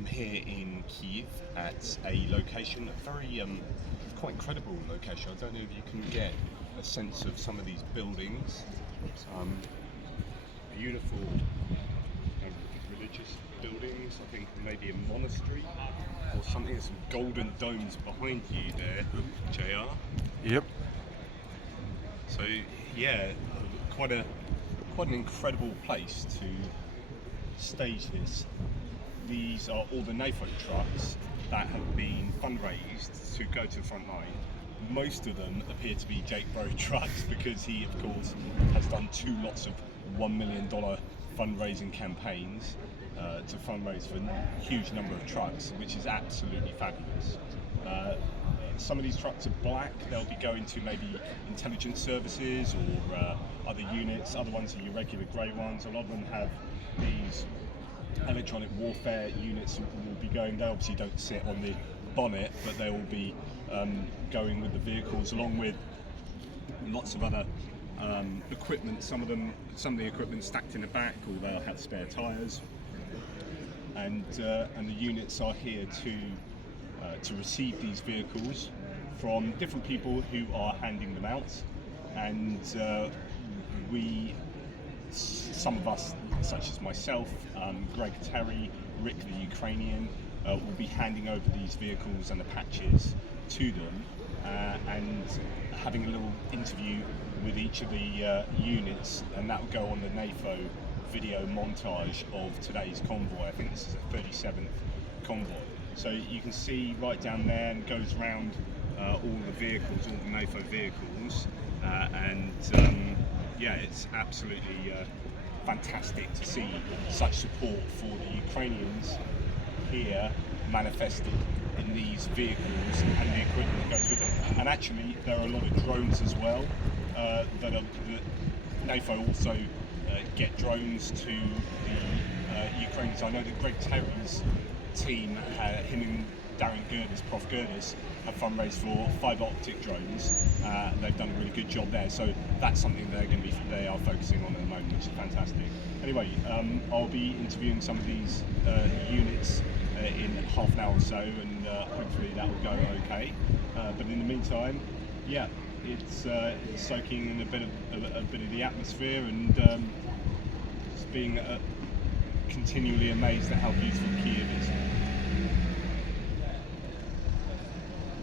I'm here in Kyiv at a location, a very quite incredible location. I don't know if you can get a sense of some of these buildings. Beautiful religious buildings. I think maybe a monastery or something. There's some golden domes behind you there, JR. Yep. So yeah, quite an incredible place to stage this. These are all the NAFO trucks that have been fundraised to go to the front line. Most of them appear to be Jake Bro trucks because he, of course, has done two lots of $1 million fundraising campaigns to fundraise for a huge number of trucks, which is absolutely fabulous. Some of these trucks are black. They'll be going to maybe intelligence services or other units. Other ones are your regular grey ones. A lot of them have these electronic warfare units will be going. They obviously don't sit on the bonnet, but they will be going with the vehicles along with lots of other equipment. Some of the equipment stacked in the back, or they'll have spare tyres. And the units are here to receive these vehicles from different people who are handing them out, and some of us, such as myself, Greg Terry, Rick the Ukrainian, will be handing over these vehicles and the patches to them and having a little interview with each of the units, and that will go on the NAFO video montage of today's convoy. I think this is the 37th convoy. So you can see right down there, and goes around all the vehicles, all the NAFO vehicles, yeah, it's absolutely fantastic to see such support for the Ukrainians here manifested in these vehicles and the equipment that goes with them. And actually, there are a lot of drones as well. That NAFO also get drones to the Ukrainians. I know that Greg Terry's team, him and Darren Gerdes, Prof Gerdes, have fundraised for fiber optic drones. They've done a really good job there, so that's something they are focusing on at the moment, which is fantastic. Anyway, I'll be interviewing some of these units in half an hour or so, and hopefully that will go okay. But in the meantime, yeah, it's soaking in a bit of the atmosphere, and just being continually amazed at how beautiful Kyiv is.